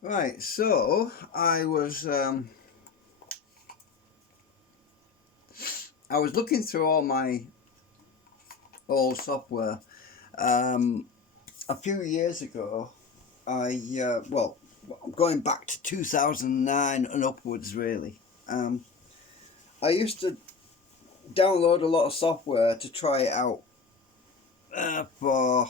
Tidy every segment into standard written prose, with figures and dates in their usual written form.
Right, so I was looking through all my old software. Um, a few years ago, well, going back to 2009 and upwards, really. Um, I used to download a lot of software to try it out for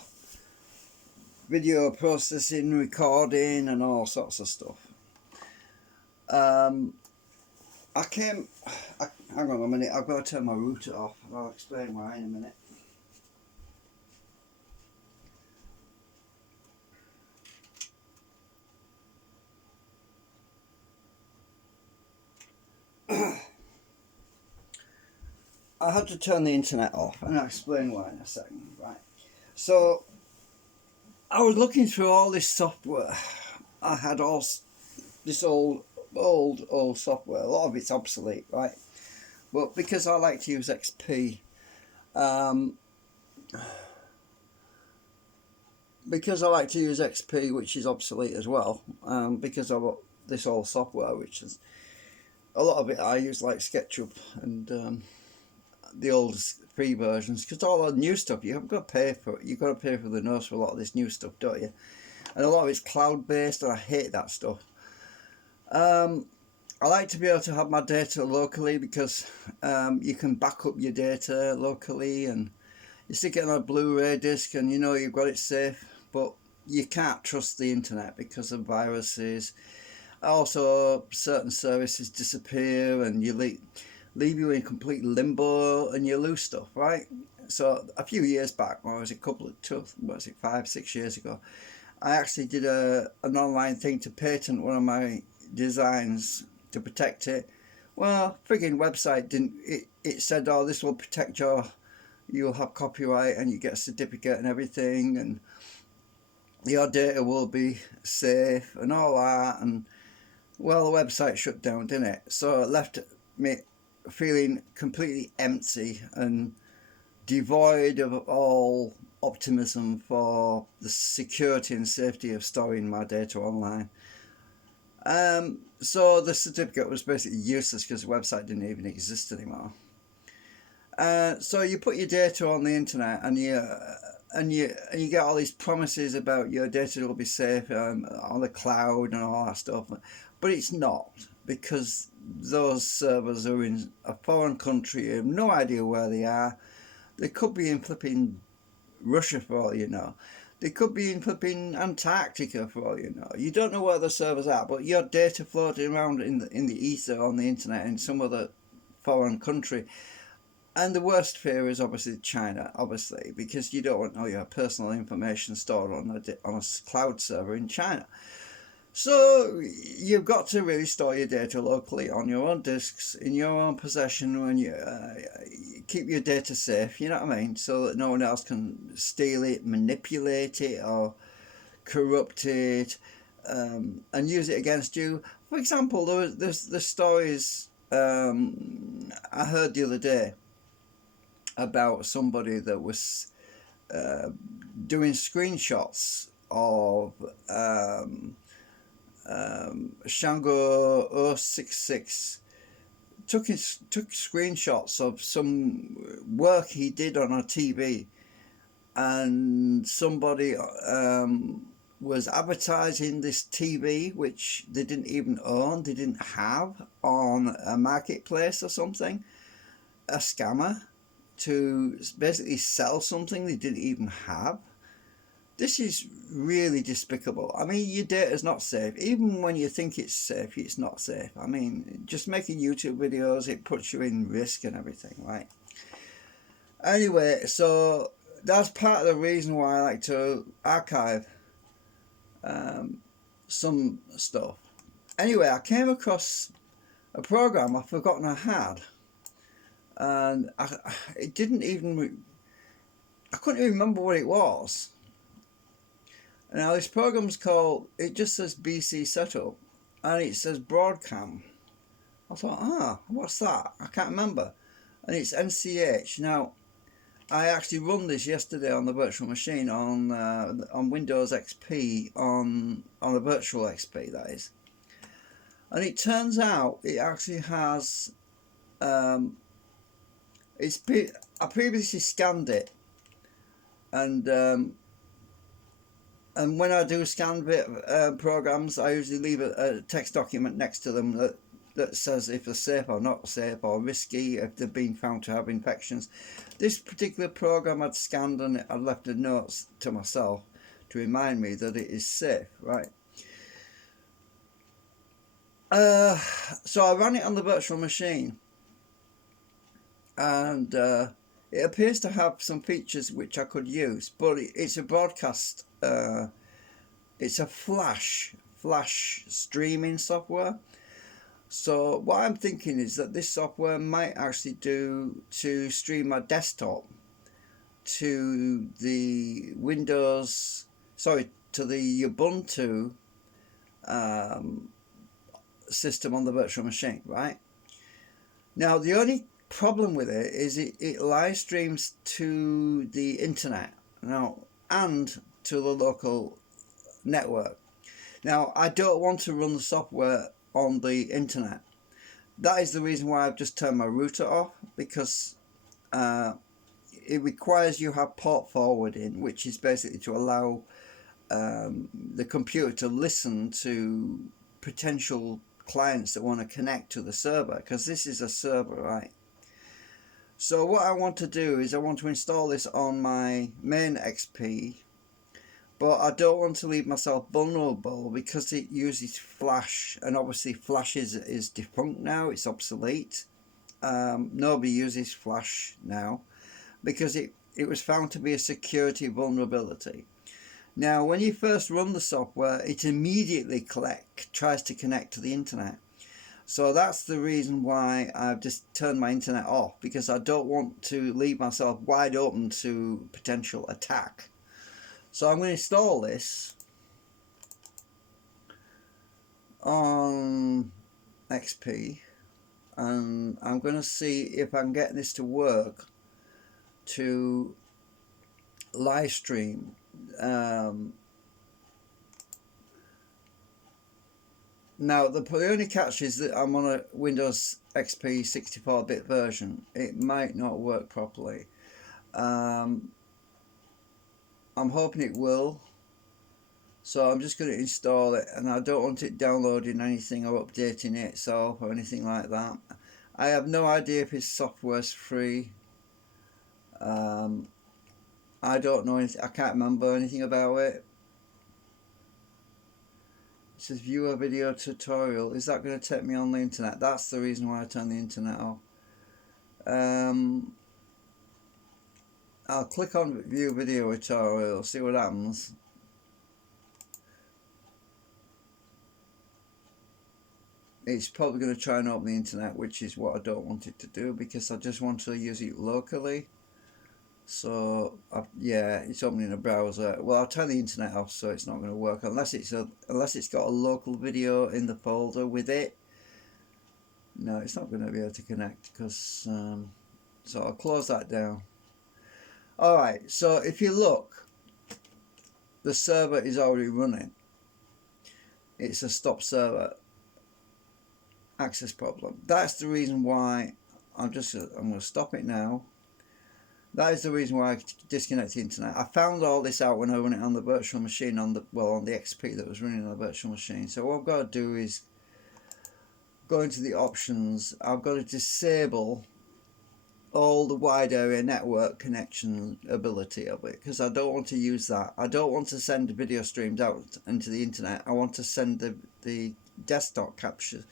video processing, recording, and all sorts of stuff. Um, I came. Hang on a minute. I've got to turn my router off. I'll explain why in a minute. I had to turn the internet off, and I'll explain why in a second. Right. So I was looking through all this software. I had this old software. A lot of it's obsolete, right? But because I like to use XP, um, which is obsolete as well, because of this old software, which is a lot of it I use like SketchUp and the old free versions, because all the new stuff you haven't got to pay for it. You've got to pay for the notes for a lot of this new stuff, don't you? And a lot of it's cloud based, and I hate that stuff. Um, I like to be able to have my data locally because you can back up your data locally, and you stick it on a Blu-ray disc, and you know you've got it safe. But you can't trust the internet because of viruses. Also, certain services disappear, and leave you in complete limbo, and you lose stuff, right? So a few years back, when I was a couple of two, what was it, 5, 6 years ago, I actually did an online thing to patent one of my designs to protect it. Well, frigging website didn't. It said, "Oh, this will protect you'll have copyright and you get a certificate and everything, and your data will be safe and all that." And well, the website shut down, didn't it? So it left me feeling completely empty and devoid of all optimism for the security and safety of storing my data online. So the certificate was basically useless because the website didn't even exist anymore. So you put your data on the internet, and you get all these promises about your data will be safe on the cloud and all that stuff, but it's not, because those servers are in a foreign country. You have no idea where they are. They could be in flipping Russia for all you know. They could be in flipping Antarctica for all you know. You don't know where the servers are, but your data floating around in the ether on the internet in some other foreign country. And the worst fear is obviously China, obviously, because you don't want all your personal information stored on a cloud server in China. So you've got to really store your data locally on your own disks in your own possession when you keep your data safe. You know what I mean, so that no one else can steal it, manipulate it, or corrupt it, and use it against you. For example, there's the stories I heard the other day about somebody that was uh, doing screenshots of Shango 066, took screenshots of some work he did on a TV, and somebody was advertising this TV which they didn't even own, they didn't have, on a marketplace or something. A scammer to basically sell something they didn't even have. This is really despicable. I mean, your data is not safe. Even when you think it's safe, it's not safe. I mean, just making YouTube videos, it puts you in risk and everything, right? Anyway, so that's part of the reason why I like to archive um, some stuff. Anyway, I came across a program I've forgotten I had, and it didn't even. I couldn't even remember what it was. Now this program's called, it just says BC Setup, and it says Broadcam. I thought, what's that? I can't remember. And it's NCH. Now, I actually run this yesterday on the virtual machine on Windows XP on the virtual XP, that is, and it turns out it actually has. I previously scanned it, and when I do scan programs, I usually leave a text document next to them that says if they're safe or not safe, or risky, if they've been found to have infections. This particular program I'd scanned, and I'd left the notes to myself to remind me that it is safe, right? So I ran it on the virtual machine, and it appears to have some features which I could use, but it's a broadcast. It's a flash streaming software. So what I'm thinking is that this software might actually do to stream my desktop to the to the Ubuntu system on the virtual machine, right? Now the only problem with it is it live streams to the internet now and to the local network. Now I don't want to run the software on the internet. That is the reason why I've just turned my router off, because it requires you have port forwarding, which is basically to allow the computer to listen to potential clients that want to connect to the server, because this is a server, right? So what I want to do is I want to install this on my main XP, but I don't want to leave myself vulnerable because it uses flash, and obviously flash is defunct now, it's obsolete. Nobody uses flash now because it was found to be a security vulnerability. Now when you first run the software, it immediately tries to connect to the internet. So that's the reason why I've just turned my internet off, because I don't want to leave myself wide open to potential attack. So I'm going to install this on XP, and I'm going to see if I can get this to work to live stream. Now the only catch is that I'm on a Windows XP 64-bit version. It might not work properly. I'm hoping it will, so I'm just going to install it, and I don't want it downloading anything or updating itself or anything like that. I have no idea if his software's free. I don't know anything, I can't remember anything about it. It says view a video tutorial. Is that going to take me on the internet? That's the reason why I turned the internet off. I'll click on view video tutorial, see what happens. It's probably going to try and open the internet, which is what I don't want it to do, because I just want to use it locally. So yeah, it's opening a browser. Well, I'll turn the internet off, so it's not going to work unless it's got a local video in the folder with it. No, it's not going to be able to connect, because so I'll close that down. Alright, so if you look, the server is already running. It's a stop server access problem. That's the reason why I'm going to stop it now. That is the reason why I disconnect the internet. I found all this out when I run it on the virtual machine, on the XP that was running on the virtual machine. So what I've got to do is go into the options. I've got to disable all the wide area network connection ability of it, because I don't want to use that. I don't want to send video streams out into the internet. I want to send the desktop capture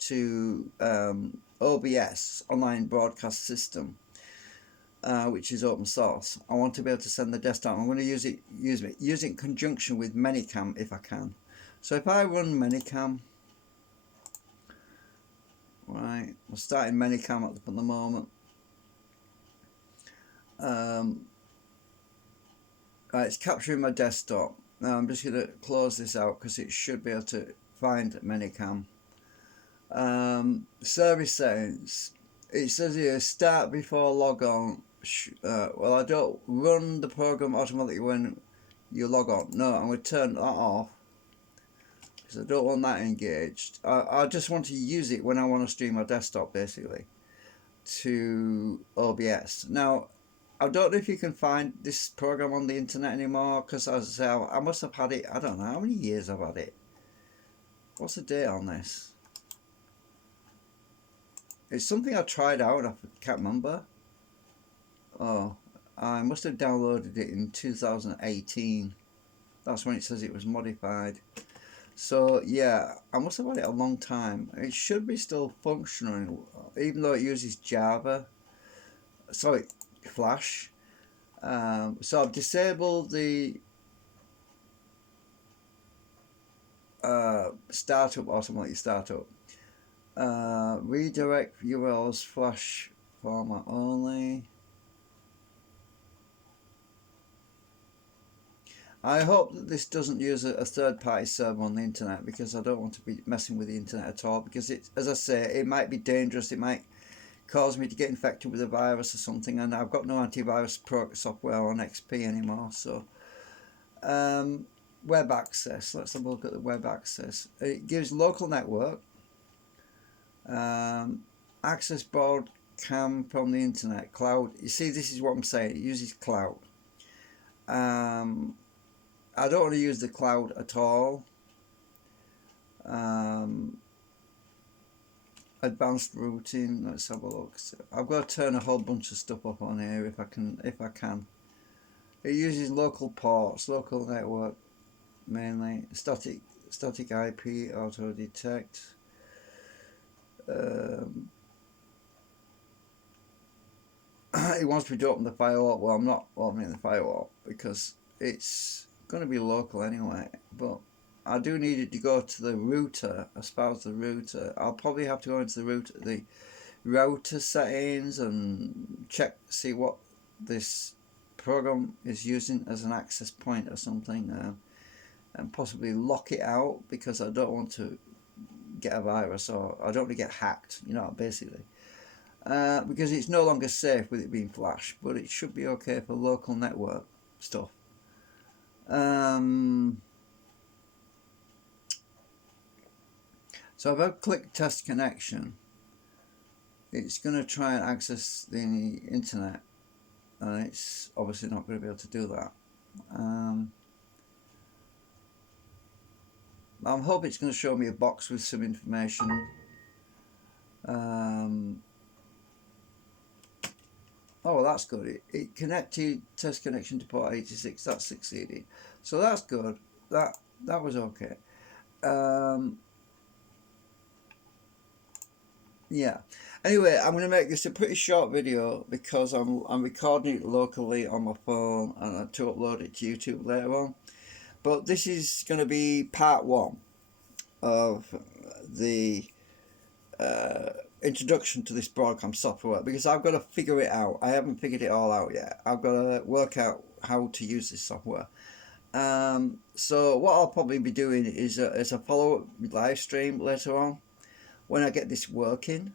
to OBS, Online Broadcast System, which is open source. I want to be able to send the desktop. I'm going to use it in conjunction with Minicam if I can. So if I run Minicam, right, we're starting Minicam at the moment. Right, it's capturing my desktop. Now I'm just going to close this out because it should be able to find Minicam. Service settings. It says here start before log on. well, I don't run the program automatically when you log on. No, I'm going to turn that off because I don't want that engaged. I just want to use it when I want to stream my desktop, basically, to OBS. Now, I don't know if you can find this program on the internet anymore, because as I say, I must have had it, I don't know how many years I've had it. What's the date on this? It's something I tried out, I can't remember. Oh, I must have downloaded it in 2018. That's when it says it was modified. So yeah, I must have had it a long time. It should be still functional, even though it uses Java. Sorry, Flash. So I've disabled the startup, automatic startup. Redirect URLs Flash format only. I hope that this doesn't use a third-party server on the internet, because I don't want to be messing with the internet at all, because it, as I say, it might be dangerous. It might cause me to get infected with a virus or something, and I've got no antivirus software on XP anymore. So web access, let's have a look at the web access. It gives local network, access Broadcam from the internet, cloud. You see, this is what I'm saying, it uses cloud. I don't want to use the cloud at all. Advanced routing, let's have a look. So I've got to turn a whole bunch of stuff up on here if I can. It uses local ports, local network mainly, static IP, auto detect. It wants me to open the firewall. Well, I'm not opening the firewall because it's going to be local anyway, but I do need it to go to the router, espouse the router. I'll probably have to go into the router settings and see what this program is using as an access point or something, and possibly lock it out, because I don't want to get a virus, or I don't want to get hacked, basically. Because it's no longer safe with it being flash, but it should be okay for local network stuff. So if I click test connection, it's going to try and access the internet, and it's obviously not going to be able to do that. I'm hoping it's going to show me a box with some information. Oh, well, that's good. It connected test connection to port 86. That's succeeded. So that's good. That was okay. Yeah. Anyway, I'm going to make this a pretty short video, because I'm recording it locally on my phone, and to upload it to YouTube later on. But this is going to be part 1 of the introduction to this Broadcam software, because I've got to figure it out. I haven't figured it all out yet. I've got to work out how to use this software. So what I'll probably be doing is a follow-up live stream later on when I get this working.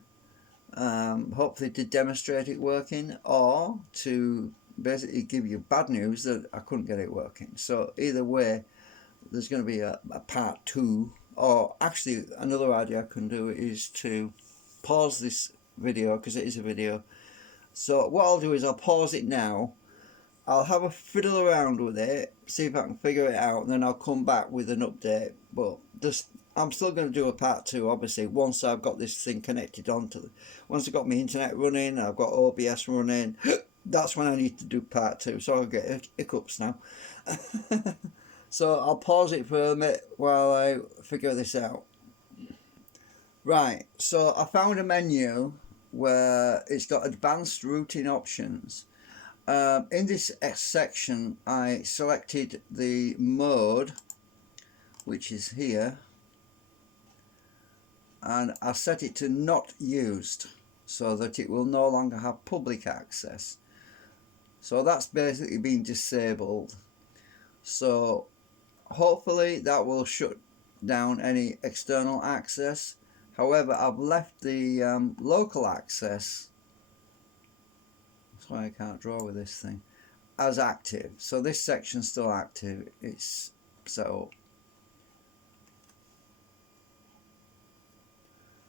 Hopefully to demonstrate it working, or to basically give you bad news that I couldn't get it working. So either way, there's going to be a part 2. Or actually, another idea I can do is to pause this video, because it is a video. So what I'll do is I'll pause it now. I'll have a fiddle around with it, see if I can figure it out, and then I'll come back with an update. But I'm still going to do a part 2, obviously, once I've got this thing connected onto once I've got my internet running, I've got OBS running. That's when I need to do part 2. So I'll get hiccups now. So I'll pause it for a minute while I figure this out. Right, so I found a menu where it's got advanced routing options. In this section, I selected the mode, which is here, and I set it to not used, so that it will no longer have public access. So that's basically been disabled. So hopefully that will shut down any external access. However, I've left the local access That's why I can't draw with this thing. As active. So this section's still active. It's set up.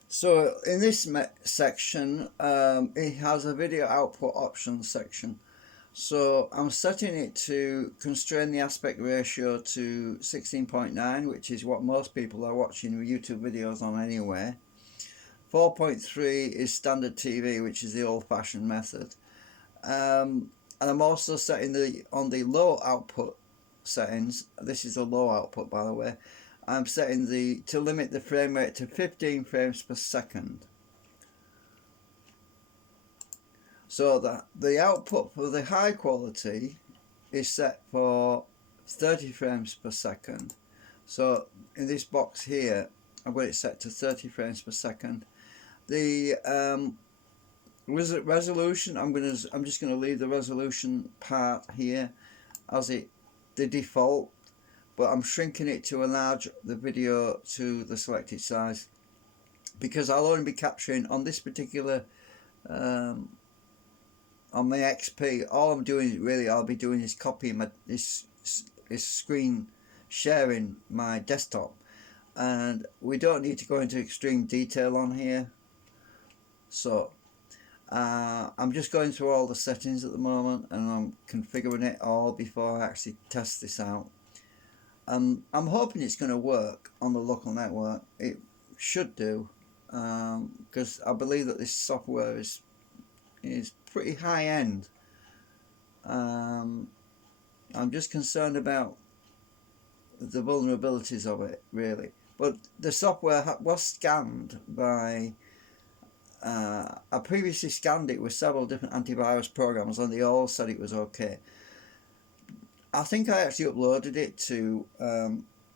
So in this section, it has a video output options section. So I'm setting it to constrain the aspect ratio to 16.9, which is what most people are watching YouTube videos on anyway. 4.3 is standard TV, which is the old-fashioned method. And I'm also setting on the low output settings. This is a low output, by the way. I'm setting to limit the frame rate to 15 frames per second. So that the output for the high quality is set for 30 frames per second. So in this box here, I've got it set to 30 frames per second. The resolution, I'm just gonna leave the resolution part here as the default, but I'm shrinking it to enlarge the video to the selected size, because I'll only be capturing on this particular on my XP. All I'm doing really, I'll be doing is copying this screen sharing my desktop, and we don't need to go into extreme detail on here. So I'm just going through all the settings at the moment, and I'm configuring it all before I actually test this out. I'm hoping it's going to work on the local network. It should do, because I believe that this software is pretty high end. I'm just concerned about the vulnerabilities of it, really. But the software was scanned by I previously scanned it with several different antivirus programs, and they all said it was okay. I think I actually uploaded it to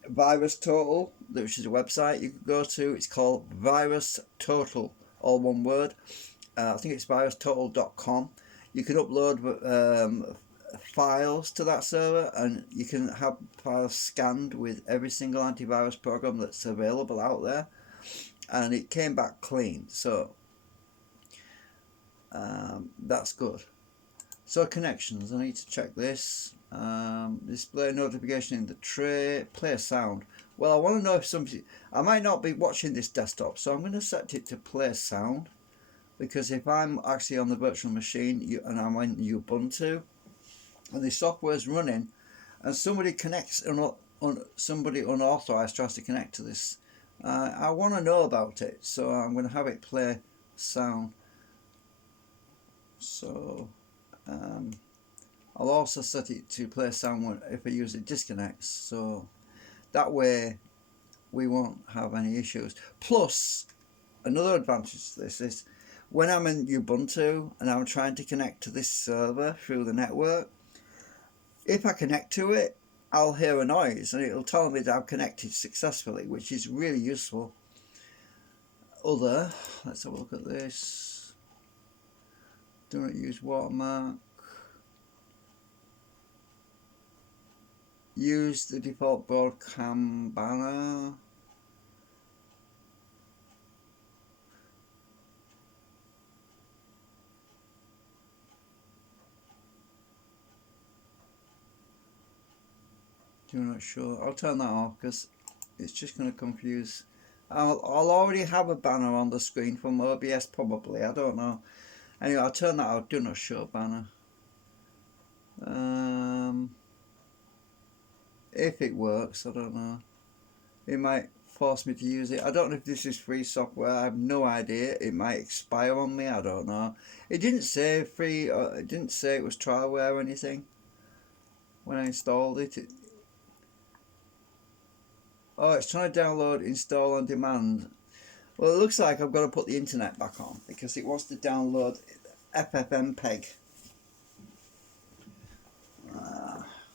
Virus Total, which is a website you could go to. It's called Virus Total, all one word. I think it's virustotal.com. You can upload files to that server, and you can have files scanned with every single antivirus program that's available out there, and it came back clean. So that's good. So connections, I need to check this. Display notification in the tray, play sound. Well, I want to know if somebody, I might not be watching this desktop, so I'm going to set it to play sound, because if I'm actually on the virtual machine and I'm in Ubuntu and the software is running and somebody connects, somebody unauthorized tries to connect to this, I want to know about it, so I'm going to have it play sound. So I'll also set it to play sound if a user disconnects, so that way we won't have any issues. Plus, another advantage to this is when I'm in Ubuntu and I'm trying to connect to this server through the network, if I connect to it, I'll hear a noise and it'll tell me that I've connected successfully, which is really useful. Let's have a look at this. Do not use watermark. Use the default Broadcam banner. Do not show. I'll turn that off because it's just going to confuse. I'll already have a banner on the screen from OBS probably. I don't know. Anyway, I'll turn that out. Do not show banner. If it works, I don't know. It might force me to use it. I don't know if this is free software. I have no idea. It might expire on me. I don't know. It didn't say free. It didn't say it was trialware or anything when I installed it. Oh, it's trying to download, install on demand. Well, it looks like I've got to put the internet back on because it wants to download FFmpeg.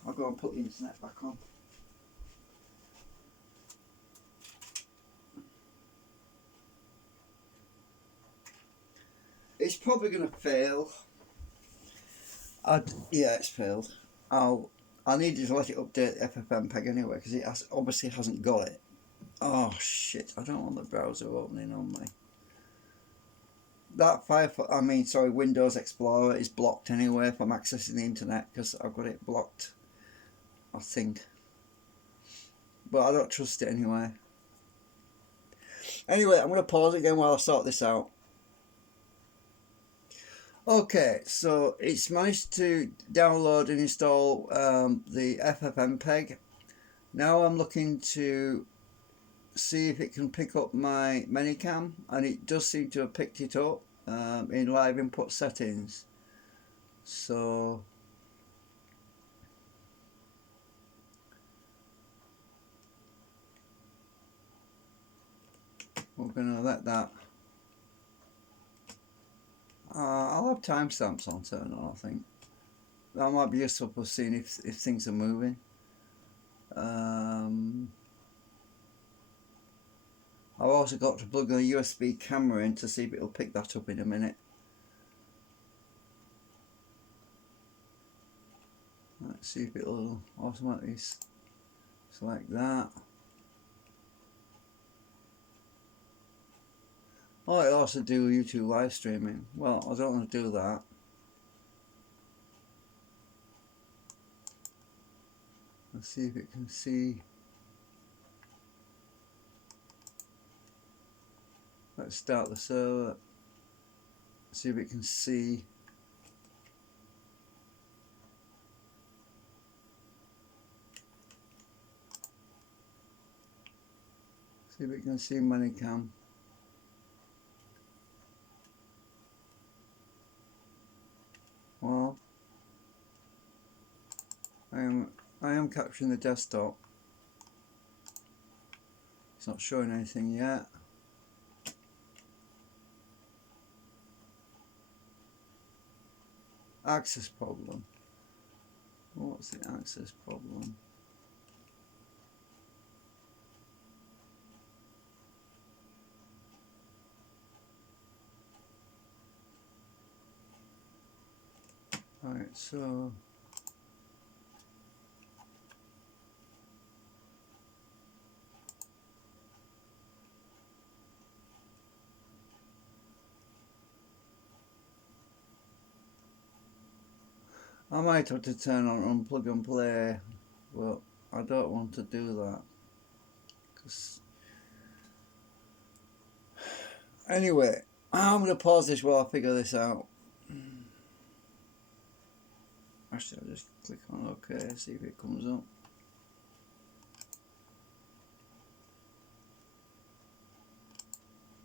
I'll go and put the internet back on. It's probably going to fail. Yeah, it's failed. I needed to let it update FFmpeg anyway because it obviously hasn't got it. Oh shit! I don't want the browser opening on me. that Firefox, I mean, sorry, Windows Explorer is blocked anyway from accessing the internet because I've got it blocked, I think. But I don't trust it anyway. Anyway, I'm going to pause again while I sort this out. Okay, so it's managed to download and install the FFmpeg. Now I'm looking to see if it can pick up my Minicam, and it does seem to have picked it up in live input settings. So we're going to let that. I'll have timestamps on turn on, I think. That might be useful for seeing if things are moving. I've also got to plug a USB camera in to see if it'll pick that up in a minute. Let's see if it'll automatically select that. Oh, it'll also do YouTube live streaming. Well, I don't want to do that. Let's see if it can see. Let's start the server. See if it can see. See if it can see Minicam. Well, I am capturing the desktop. It's not showing anything yet. Access problem. What's the access problem? Alright, so I might have to turn on unplug and play, but I don't want to do that. Anyway, I'm going to pause this while I figure this out. Actually, I'll just click on OK, see if it comes up.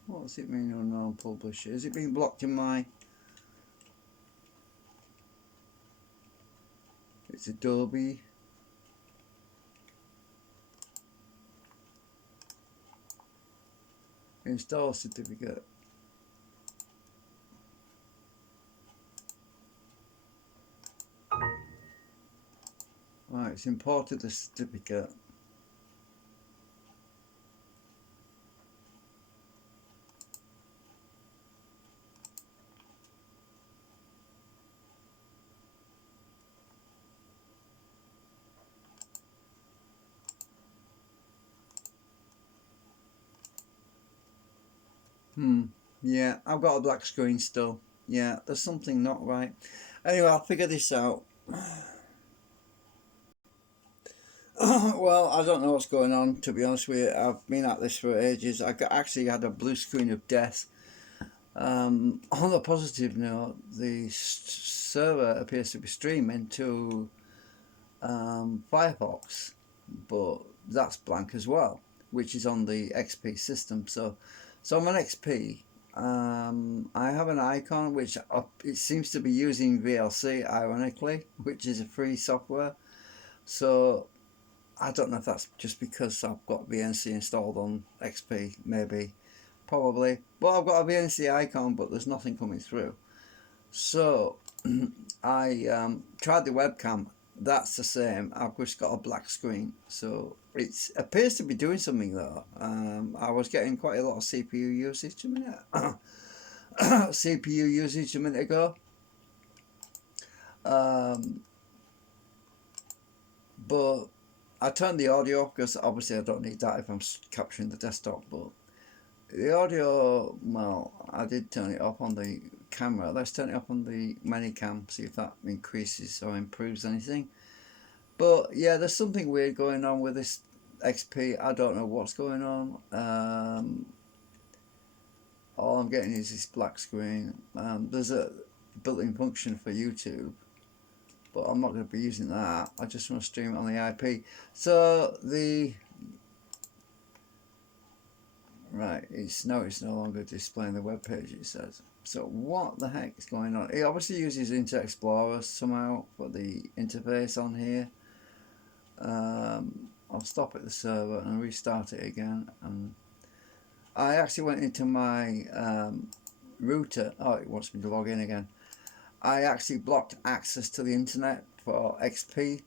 What does it mean unknown publisher? Is it being blocked in my... It's Adobe. Install certificate. Right, it's imported the certificate. Yeah, I've got a black screen still. Yeah, there's something not right. Anyway, I'll figure this out. Well, I don't know what's going on, to be honest with you. I've been at this for ages. I actually had a blue screen of death. On a positive note, the server appears to be streaming to Firefox, but that's blank as well, which is on the XP system. So I'm on XP. I have an icon which it seems to be using VLC, ironically, which is a free software. So I don't know if that's just because I've got VNC installed on XP, maybe, probably. But I've got a VNC icon, but there's nothing coming through. So I tried the webcam. That's the same. I've just got a black screen. So it appears to be doing something though. I was getting quite a lot of CPU usage a minute. CPU usage a minute ago. But I turned the audio off because obviously I don't need that if I'm capturing the desktop. But The audio, well, I did turn it off on the camera. Let's turn it off on the Minicam, see if that increases or improves anything. But yeah, there's something weird going on with this XP. I don't know what's going on. All I'm getting is this black screen. There's a built-in function for YouTube, but I'm not going to be using that. I just want to stream it on the IP. So right, it's no longer displaying the web page, it says. So what the heck is going on? It obviously uses Internet Explorer somehow for the interface on here. I'll stop at the server and restart it again. And I actually went into my router. Oh, it wants me to log in again. I actually blocked access to the internet for XP,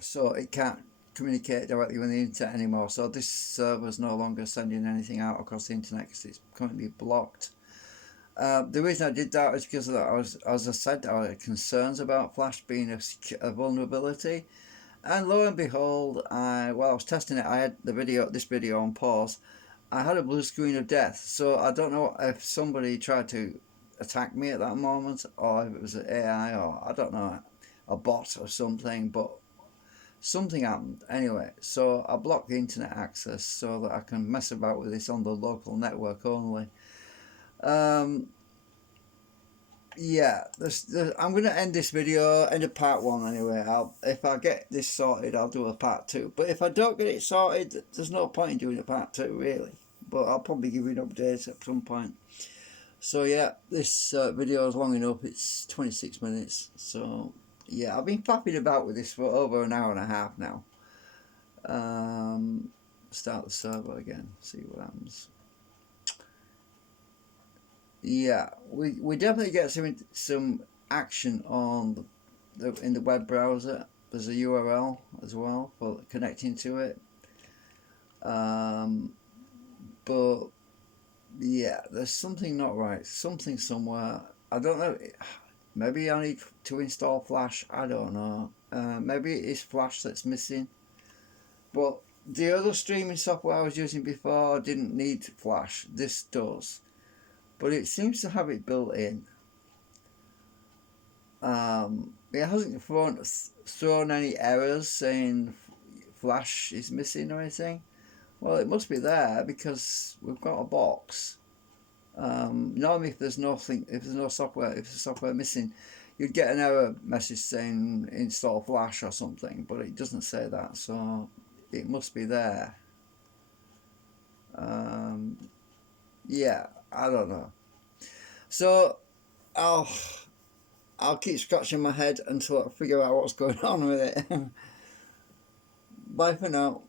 so it can't communicate directly with the internet anymore. So this server is no longer sending anything out across the internet because it's currently blocked. The reason I did that was because as I said, I had concerns about Flash being a vulnerability, and lo and behold, while I was testing it, I had this video on pause. I had a blue screen of death, so I don't know if somebody tried to attack me at that moment, or if it was an AI, or I don't know, a bot or something, but something happened anyway. So I blocked the internet access so that I can mess about with this on the local network only. Yeah, I'm going to end this video, end of part 1 anyway. If I get this sorted, I'll do a part 2. But if I don't get it sorted, there's no point in doing a part 2, really. But I'll probably give you an update at some point. So yeah, this video is long enough. It's 26 minutes. So yeah, I've been faffing about with this for over an hour and a half now. Start the server again, see what happens. Yeah, we definitely get some action on in the web browser. There's a URL as well for connecting to it. But yeah, there's something not right. Something somewhere. I don't know. Maybe I need to install Flash. I don't know. Maybe it is Flash that's missing. But the other streaming software I was using before didn't need Flash. This does. But it seems to have it built in. It hasn't thrown any errors saying Flash is missing or anything. Well, it must be there because we've got a box. Normally, if there's no software, if there's software missing, you'd get an error message saying install Flash or something, but it doesn't say that, so it must be there. Yeah, I don't know. So I'll keep scratching my head until I figure out what's going on with it. Bye for now.